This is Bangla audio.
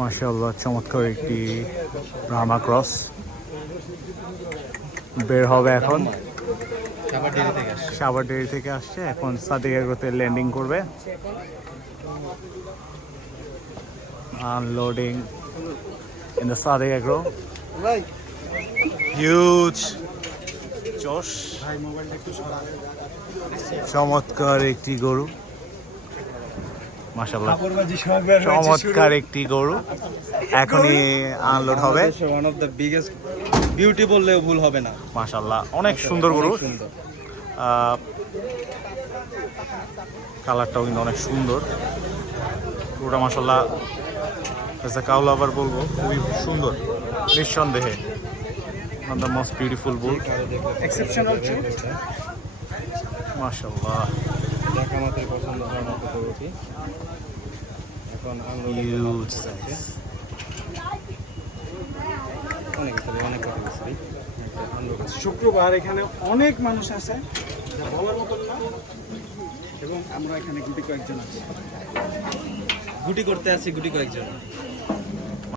মাশাআল্লাহ, চমৎকার একটি ব্রাহ্মা ক্রস বের হবে এখন। সাভার ডেয়ারি থেকে আসছে, এখন সাদিক এগ্রোতে ল্যান্ডিং করবে। Unloading in the Sadiq Agro. Huge জোশ, চমৎকার একটি গরু, মাশাআল্লাহ চমৎকার একটি গরু এখনই আনলোড হবে। One of the biggest beauty বললেও ভুল হবে না। মাশাআল্লাহ অনেক সুন্দর গরু, কালারটাও কিন্তু অনেক সুন্দর পুরোটা। মাশাআল্লাহ কাউ লাভার বলবো, খুবই সুন্দর নিঃসন্দেহে। One of the most beautiful bull, exceptional মাশাআল্লাহ। দেখা মাত্রই পছন্দ হওয়ার মতো গরুটি এখন হিউজ সাইজ, শুক্রবার এখানে অনেক মানুষ আছে যা বলার মতো না, এবং আমরা এখানে গুটি কয়েকজন আছি, গুটি করতে আছি গুটি কয়েকজন।